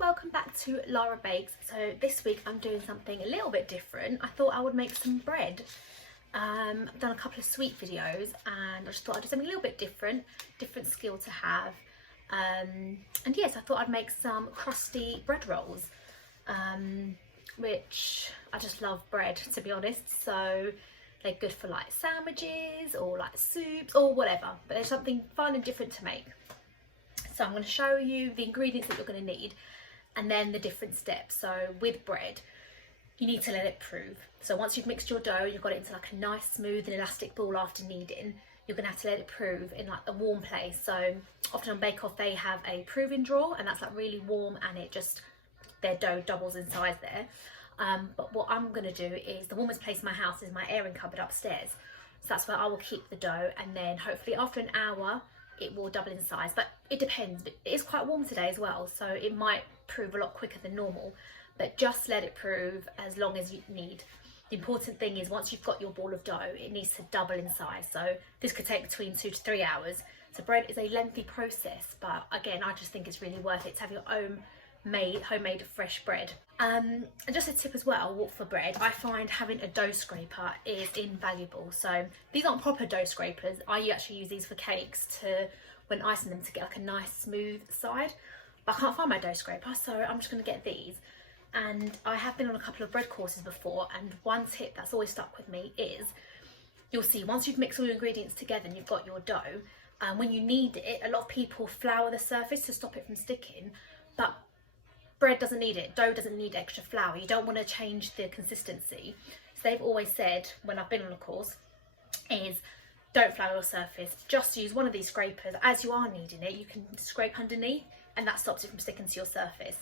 welcome back to Lara Bakes. So this week I'm doing something a little bit different. I thought I would make some bread. I've done a couple of sweet videos and I just thought I'd do something a little bit different skill to have. And yes, I thought I'd make some crusty bread rolls, which I just love bread, to be honest. So they're good for like sandwiches or like soups or whatever, but there's something fun and different to make. So I'm going to show you the ingredients that you're going to need and then the different steps. So with bread, you need to let it prove. So once you've mixed your dough, you've got it into like a nice smooth and elastic ball after kneading, you're going to have to let it prove in like a warm place. So often on Bake Off they have a proving drawer and that's like really warm and it just, their dough doubles in size there. But what I'm going to do is, the warmest place in my house is my airing cupboard upstairs. So that's where I will keep the dough, and then hopefully after an hour it will double in size, but it depends. But it is quite warm today as well, so it might prove a lot quicker than normal, but just let it prove as long as you need. The important thing is once you've got your ball of dough, it needs to double in size. So this could take between 2 to 3 hours. So bread is a lengthy process, but again, I just think it's really worth it to have your own homemade fresh bread. And just a tip as well for bread, I find having a dough scraper is invaluable. So these aren't proper dough scrapers. I actually use these for cakes to, when icing them, to get like a nice smooth side. But I can't find my dough scraper, so I'm just going to get these. And I have been on a couple of bread courses before, and one tip that's always stuck with me is, you'll see once you've mixed all your ingredients together and you've got your dough, when you knead it, a lot of people flour the surface to stop it from sticking, but bread doesn't need it. Dough doesn't need extra flour. You don't want to change the consistency. So they've always said, when I've been on a course, is don't flour your surface. Just use one of these scrapers. As you are kneading it, you can scrape underneath and that stops it from sticking to your surface.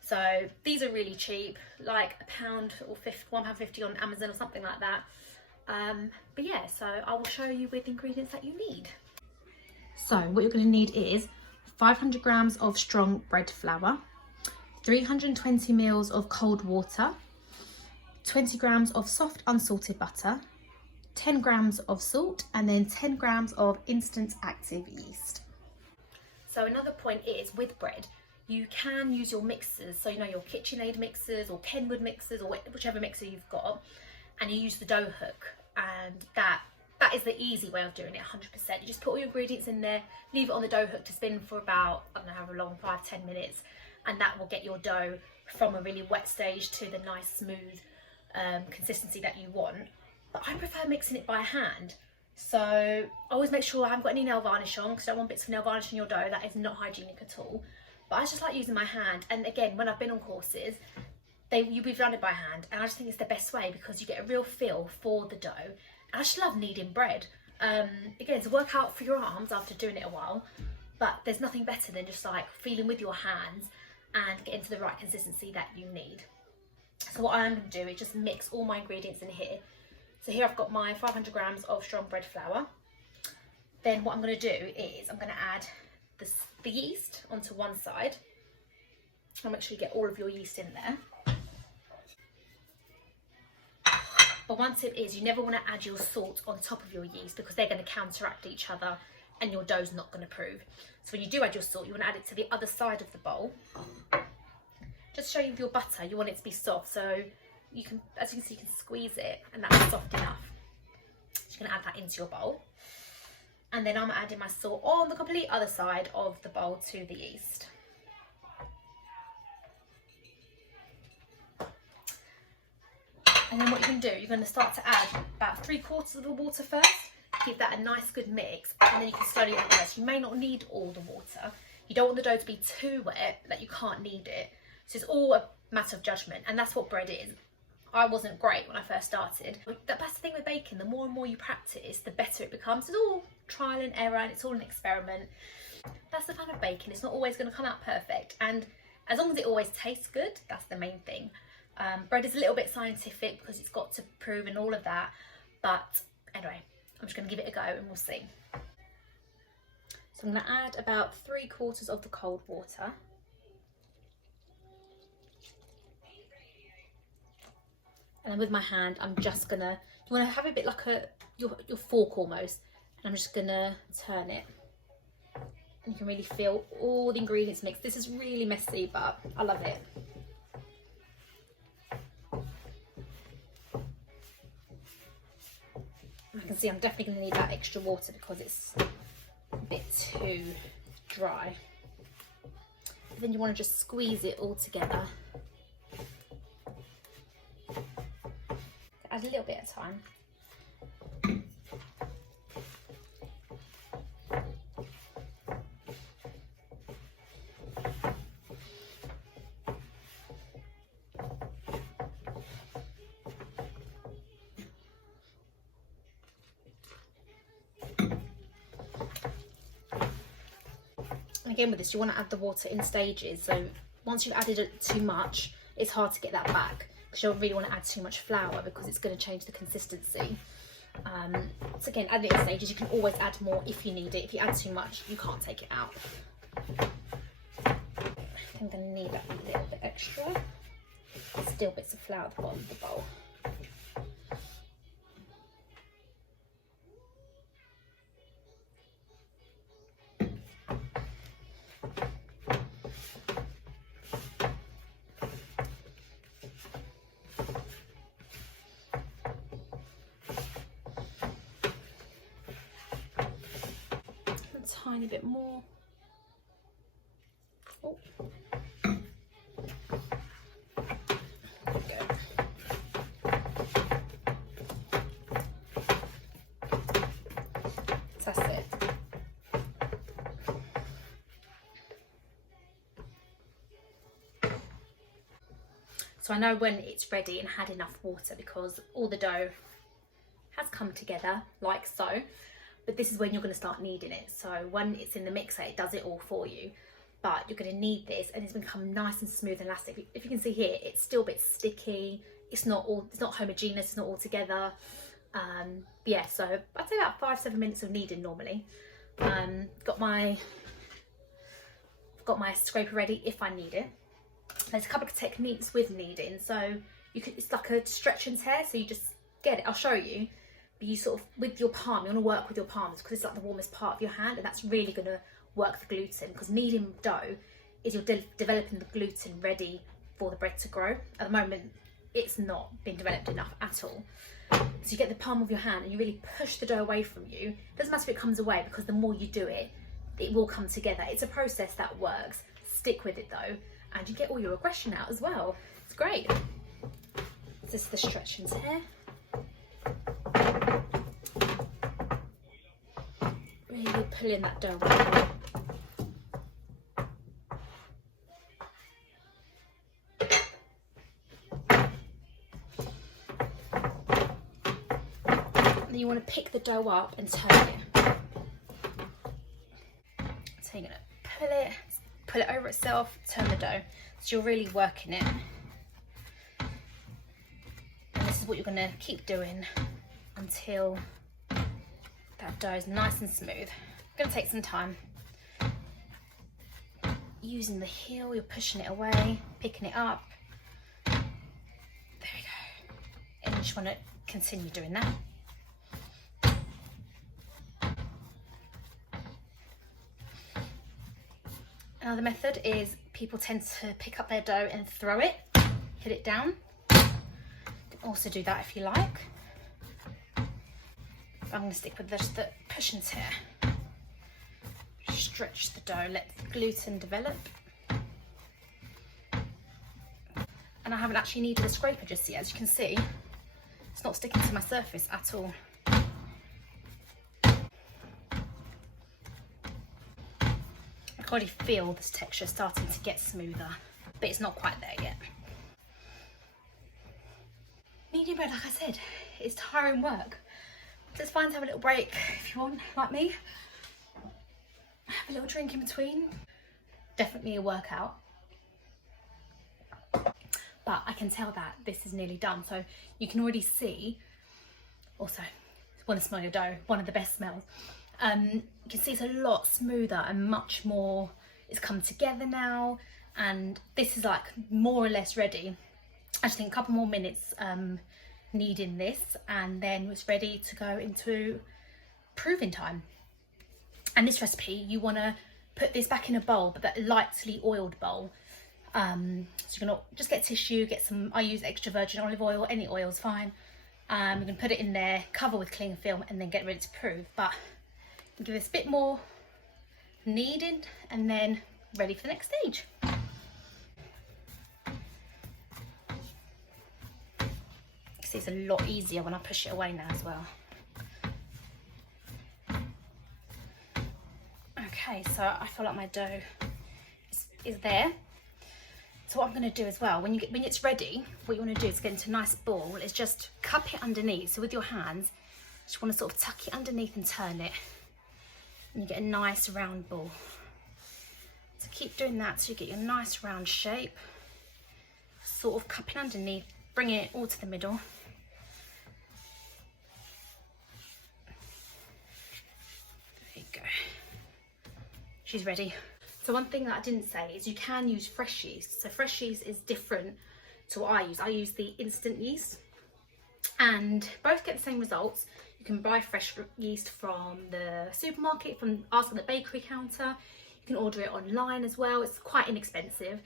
So these are really cheap, like £1 or £1.50 on Amazon or something like that. But yeah, so I will show you with the ingredients that you need. So what you're going to need is 500 grams of strong bread flour, 320 ml of cold water, 20 grams of soft unsalted butter, 10 grams of salt, and then 10 grams of instant active yeast. So another point is, with bread, you can use your mixers, so you know, your KitchenAid mixers or Kenwood mixers or whichever mixer you've got, and you use the dough hook, and that is the easy way of doing it, 100%. You just put all your ingredients in there, leave it on the dough hook to spin for about, I don't know how long, 5-10 minutes, and that will get your dough from a really wet stage to the nice smooth consistency that you want. But I prefer mixing it by hand, so I always make sure I haven't got any nail varnish on, because I don't want bits of nail varnish in your dough. That is not hygienic at all. But I just like using my hand, and again, when I've been on courses, we've done it by hand, and I just think it's the best way because you get a real feel for the dough. And I just love kneading bread. Again, it's a workout for your arms after doing it a while, but there's nothing better than just like feeling with your hands and getting to the right consistency that you need. So what I'm going to do is just mix all my ingredients in here. So here I've got my 500 grams of strong bread flour. Then what I'm going to do is I'm going to add the yeast onto one side. I'll make sure you get all of your yeast in there. But one tip is, you never want to add your salt on top of your yeast because they're going to counteract each other and your dough's not going to prove. So when you do add your salt, you want to add it to the other side of the bowl. Just show you with your butter, you want it to be soft, so you can, as you can see, you can squeeze it and that's soft enough. So you're going to add that into your bowl. And then I'm adding my salt on the complete other side of the bowl to the yeast. And then what you can do, you're going to start to add about 3/4 of the water first. Give that a nice good mix, and then you can slowly add the rest. You may not need all the water. You don't want the dough to be too wet that you can't knead it. So it's all a matter of judgment, and that's what bread is. I wasn't great when I first started. That's the thing with baking, the more and more you practice, the better it becomes. It's all trial and error, and it's all an experiment. That's the fun of baking. It's not always going to come out perfect, and as long as it always tastes good, that's the main thing. Bread is a little bit scientific because it's got to prove and all of that, but anyway, I'm just going to give it a go and we'll see. So I'm going to add about 3/4 of the cold water. And then with my hand, I'm just going to, you want to have a bit like your fork almost, and I'm just going to turn it. You can really feel all the ingredients mixed. This is really messy, but I love it. I can see I'm definitely going to need that extra water because it's a bit too dry. But then you want to just squeeze it all together. Add a little bit at a time. Again with this, you want to add the water in stages, so once you've added it too much, it's hard to get that back because you don't really want to add too much flour because it's going to change the consistency. So again, add it in stages. You can always add more if you need it. If you add too much, you can't take it out. I'm going to need a little bit extra. Still bits of flour at the bottom of the bowl. Tiny bit more. Oh. There we go. That's it. So I know when it's ready and had enough water because all the dough has come together like so. But this is when you're going to start kneading it. So when it's in the mixer, it does it all for you. But you're going to knead this and it's going to become nice and smooth and elastic. If you can see here, it's still a bit sticky. It's not homogeneous, it's not all together. Yeah, so I'd say about 5-7 minutes of kneading normally. Got my scraper ready if I need it. There's a couple of techniques with kneading. So it's like a stretch and tear. So you just get it, I'll show you. But you sort of, with your palm, you want to work with your palms because it's like the warmest part of your hand, and that's really going to work the gluten, because kneading dough is you're developing the gluten ready for the bread to grow. At the moment, it's not been developed enough at all. So you get the palm of your hand and you really push the dough away from you. It doesn't matter if it comes away, because the more you do it, it will come together. It's a process that works. Stick with it though, and you get all your aggression out as well. It's great. This is the stretch and tear. Really pulling that dough away. And you want to pick the dough up and turn it. So you're going to pull it over itself, turn the dough. So you're really working it. And this is what you're going to keep doing until that dough is nice and smooth. It's going to take some time. Using the heel, you're pushing it away, picking it up. There we go. And you just want to continue doing that. Another method is people tend to pick up their dough and throw it, hit it down. You can also do that if you like. I'm going to stick with just the push and tear. Stretch the dough, let the gluten develop. And I haven't actually needed a scraper just yet. As you can see, it's not sticking to my surface at all. I can already feel this texture starting to get smoother, but it's not quite there yet. Kneading bread, like I said, is tiring work. It's fine to have a little break if you want, like me. Have a little drink in between. Definitely a workout. But I can tell that this is nearly done. So you can already see, also, want to smell your dough, one of the best smells. You can see it's a lot smoother and much more, it's come together now. And this is like more or less ready. I just think a couple more minutes kneading this, and then it's ready to go into proving time. And this recipe, you want to put this back in a bowl, but that lightly oiled bowl. So you're gonna just get tissue, get some, I use extra virgin olive oil, any oil's fine. You're gonna put it in there, cover with cling film, and then get ready to prove. But give this a bit more kneading, and then ready for the next stage. It's a lot easier when I push it away now as well. Okay, so I feel like my dough is there. So what I'm going to do as well, when it's ready, what you want to do is get into a nice ball, is just cup it underneath. So with your hands, you just want to sort of tuck it underneath and turn it, and you get a nice round ball. So keep doing that so you get your nice round shape. Sort of cupping underneath, bring it all to the middle. She's ready. So one thing that I didn't say is you can use fresh yeast. So fresh yeast is different to what I use. I use the instant yeast, and both get the same results. You can buy fresh yeast from the supermarket, ask on the bakery counter. You can order it online as well. It's quite inexpensive.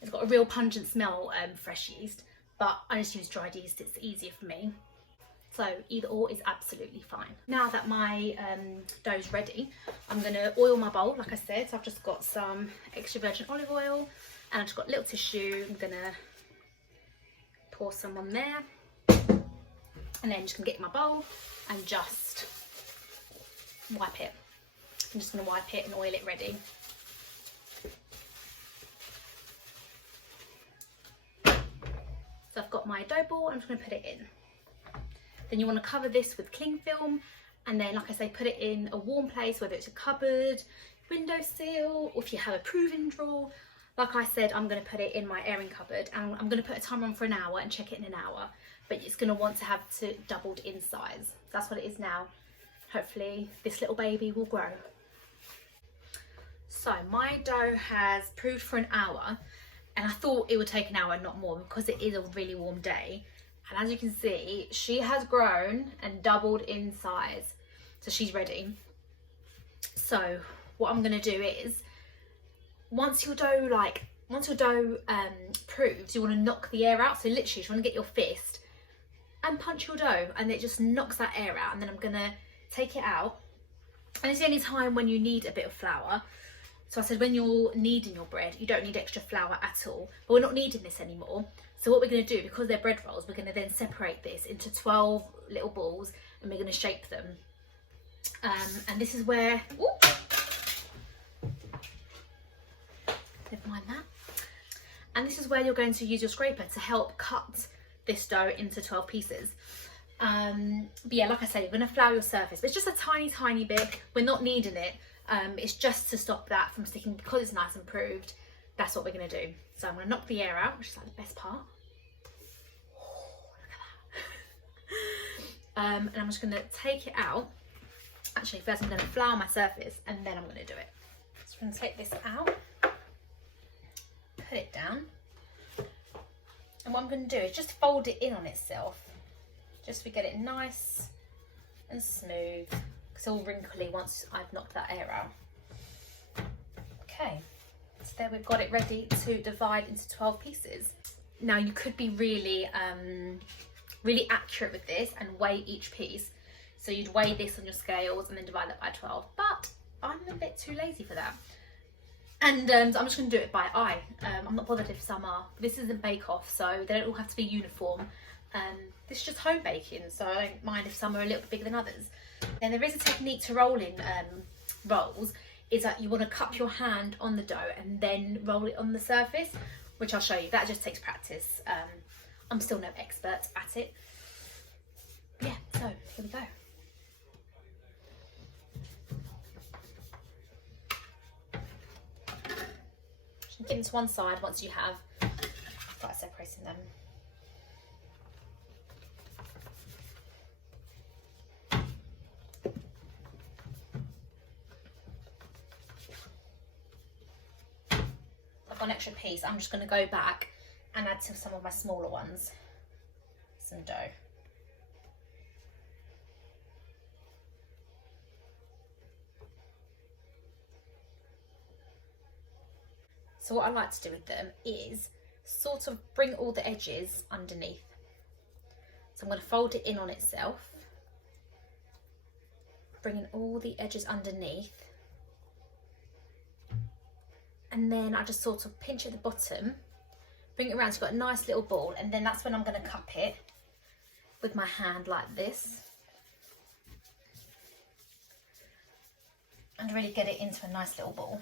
It's got a real pungent smell, fresh yeast, but I just use dried yeast. It's easier for me. So either or is absolutely fine. Now that my dough's ready, I'm gonna oil my bowl, like I said. So I've just got some extra virgin olive oil, and I've just got a little tissue. I'm gonna pour some on there, and then just gonna get in my bowl and just wipe it. I'm just gonna wipe it and oil it ready. So I've got my dough ball, I'm just gonna put it in. Then you want to cover this with cling film, and then, like I say, put it in a warm place, whether it's a cupboard, windowsill, or if you have a proving drawer. Like I said, I'm going to put it in my airing cupboard, and I'm going to put a timer on for an hour and check it in an hour, but it's going to want to have to doubled in size. That's what it is now. Hopefully this little baby will grow. So my dough has proved for an hour, and I thought it would take an hour, not more, because it is a really warm day. And as you can see, she has grown and doubled in size. So she's ready. So what I'm gonna do is, once your dough proves, you wanna knock the air out. So literally, you wanna get your fist and punch your dough, and it just knocks that air out. And then I'm gonna take it out. And it's the only time when you need a bit of flour. So I said, when you're kneading your bread, you don't need extra flour at all. But we're not kneading this anymore. So what we're going to do, because they're bread rolls, we're going to then separate this into 12 little balls, and we're going to shape them. And this is where, never mind that. And this is where you're going to use your scraper to help cut this dough into 12 pieces. But yeah, like I say, you're going to flour your surface, but it's just a tiny, tiny bit. We're not kneading it. It's just to stop that from sticking, because it's nice and proved. That's what we're going to do. So I'm going to knock the air out, which is like the best part. Oh, look at that. And I'm just going to take it out. Actually, first I'm going to flour my surface, and then I'm going to do it. So I'm going to take this out, put it down. And what I'm going to do is just fold it in on itself. Just to get it nice and smooth. It's all wrinkly once I've knocked that air out. Okay. So there we've got it ready to divide into 12 pieces. Now you could be really accurate with this and weigh each piece. So you'd weigh this on your scales and then divide that by 12. But I'm a bit too lazy for that. And so I'm just going to do it by eye. I'm not bothered if some are. This isn't Bake Off, so they don't all have to be uniform. This is just home baking, so I don't mind if some are a little bit bigger than others. Then there is a technique to rolling rolls, is that you want to cup your hand on the dough and then roll it on the surface, which I'll show you. That just takes practice. I'm still no expert at it. But yeah, so here we go. Just get into one side once you have started separating them. An extra piece, I'm just going to go back and add to some of my smaller ones some dough. So what I like to do with them is sort of bring all the edges underneath. So I'm going to fold it in on itself, bringing all the edges underneath, and then I just sort of pinch at the bottom, bring it around so you've got a nice little ball, and then that's when I'm going to cup it with my hand like this and really get it into a nice little ball.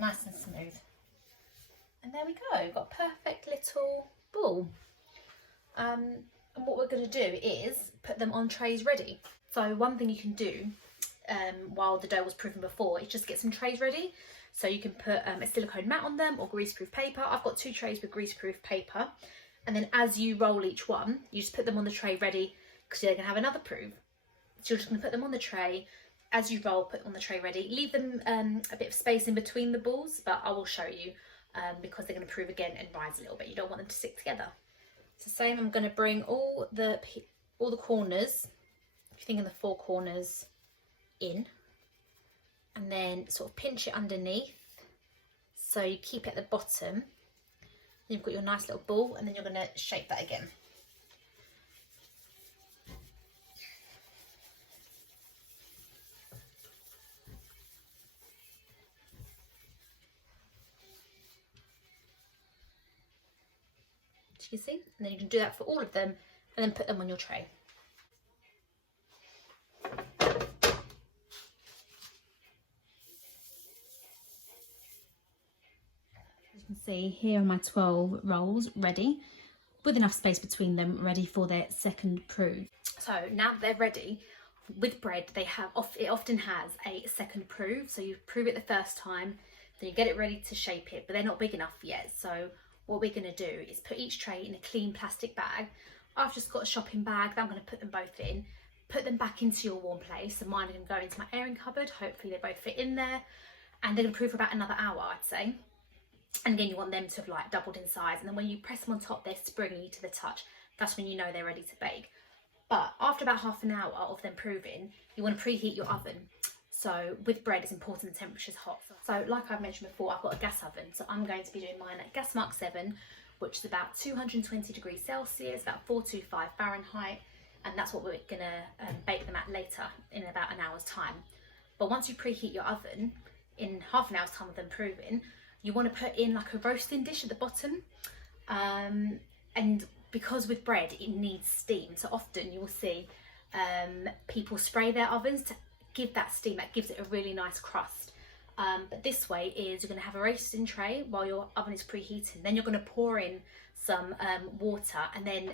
Nice and smooth. And there we go, we've got a perfect little ball. And what we're going to do is put them on trays ready. So one thing you can do while the dough was proofing before is just get some trays ready. So you can put a silicone mat on them or greaseproof paper. I've got 2 trays with greaseproof paper. And then as you roll each one, you just put them on the tray ready because you're going to have another proof. So you're just going to put them on the tray. As you roll, put on the tray ready. Leave them a bit of space in between the balls, but I will show you because they're going to prove again and rise a little bit. You don't want them to stick together. So same, I'm going to bring all the corners, if you're thinking the 4 corners, in, and then sort of pinch it underneath so you keep it at the bottom. Then you've got your nice little ball, and then you're going to shape that again. You see, and then you can do that for all of them and then put them on your tray. As you can see, here are my 12 rolls ready with enough space between them, ready for their second proof. So now that they're ready, with bread it often has a second proof. So you prove it the first time, then you get it ready to shape it, but they're not big enough yet. So what we're going to do is put each tray in a clean plastic bag. I've just got a shopping bag that I'm going to put them both in. Put them back into your warm place. So mine are going to go into my airing cupboard. Hopefully they both fit in there. And they're going to proof for about another hour, I'd say. And again, you want them to have like doubled in size. And then when you press them on top, they're springy to the touch. That's when you know they're ready to bake. But after about half an hour of them proving, you want to preheat your oven. So with bread, it's important the temperature's hot. So like I've mentioned before, I've got a gas oven. So I'm going to be doing mine at gas mark 7, which is about 220 degrees Celsius, about 425 Fahrenheit. And that's what we're gonna bake them at later in about an hour's time. But once you preheat your oven, in half an hour's time of them proving, you want to put in like a roasting dish at the bottom. And because with bread, it needs steam. So often you will see people spray their ovens to give that steam, that gives it a really nice crust. But this way is you're going to have a roasting tray while your oven is preheating. Then you're going to pour in some water, and then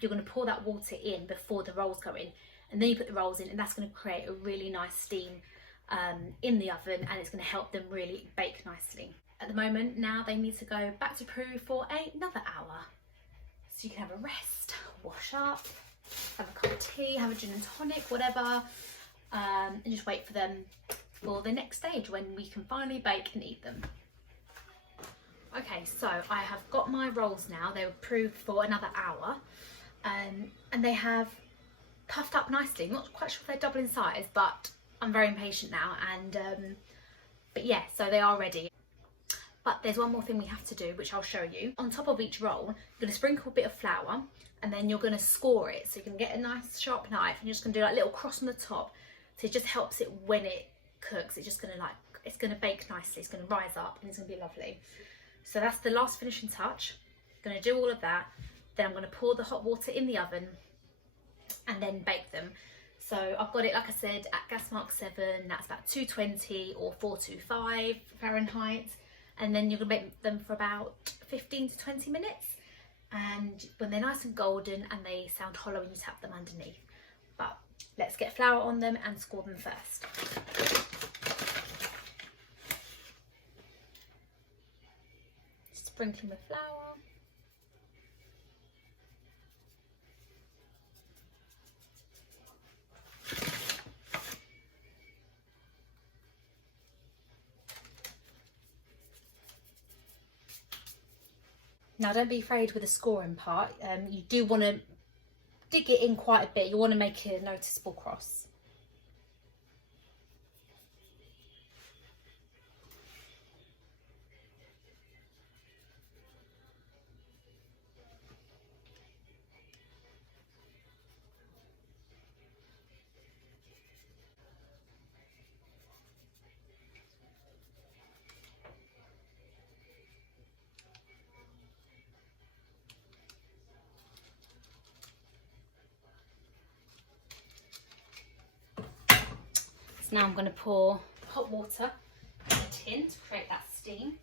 you're going to pour that water in before the rolls go in. And then you put the rolls in, and that's going to create a really nice steam in the oven, and it's going to help them really bake nicely. At the moment now they need to go back to proof for another hour. So you can have a rest, wash up, have a cup of tea, have a gin and tonic, whatever. And just wait for them for the next stage when we can finally bake and eat them. Okay, so I have got my rolls now. They were proofed for another hour, and they have puffed up nicely. I'm not quite sure if they're double in size, but I'm very impatient now. And but yeah, so they are ready. But there's one more thing we have to do, which I'll show you. On top of each roll, you're going to sprinkle a bit of flour, and then you're going to score it. So you can get a nice sharp knife, and you're just going to do like a little cross on the top. So it just helps it when it cooks. It's just going to it's going to bake nicely. It's going to rise up, and it's going to be lovely. So that's the last finishing touch. I'm going to do all of that. Then I'm going to pour the hot water in the oven and then bake them. So I've got it, like I said, at gas mark 7. That's about 220 or 425 Fahrenheit. And then you're going to bake them for about 15 to 20 minutes. And when they're nice and golden and they sound hollow when you tap them underneath. But let's get flour on them and score them first. Sprinkling the flour. Now don't be afraid with the scoring part. You do want to dig it in quite a bit. You want to make it a noticeable cross. So now I'm going to pour hot water in the tin to create that steam.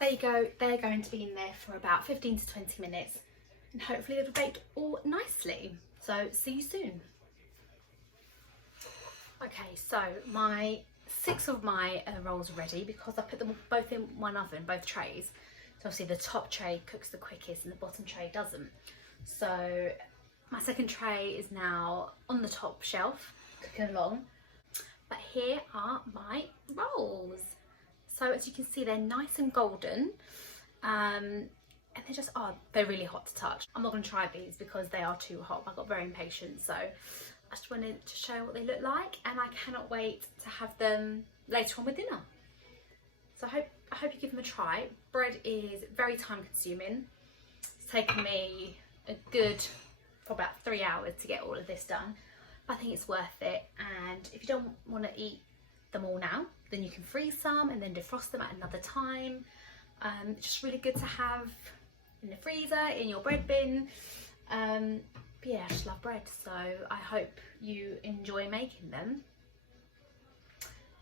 There you go, they're going to be in there for about 15 to 20 minutes and hopefully they'll bake all nicely. So see you soon. Okay, so my 6 of my rolls are ready because I put them both in one oven, both trays. So obviously the top tray cooks the quickest and the bottom tray doesn't. So my second tray is now on the top shelf, cooking along. But here are my rolls. So as you can see, they're nice and golden, and they're just, they're really hot to touch. I'm not going to try these because they are too hot. I got very impatient, so I just wanted to show what they look like, and I cannot wait to have them later on with dinner. So I hope you give them a try. Bread is very time consuming. It's taken me for about 3 hours to get all of this done. But I think it's worth it, and if you don't want to eat them all now, then you can freeze some and then defrost them at another time. It's just really good to have in the freezer, in your bread bin. But yeah, I just love bread, so I hope you enjoy making them,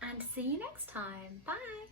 and see you next time. Bye.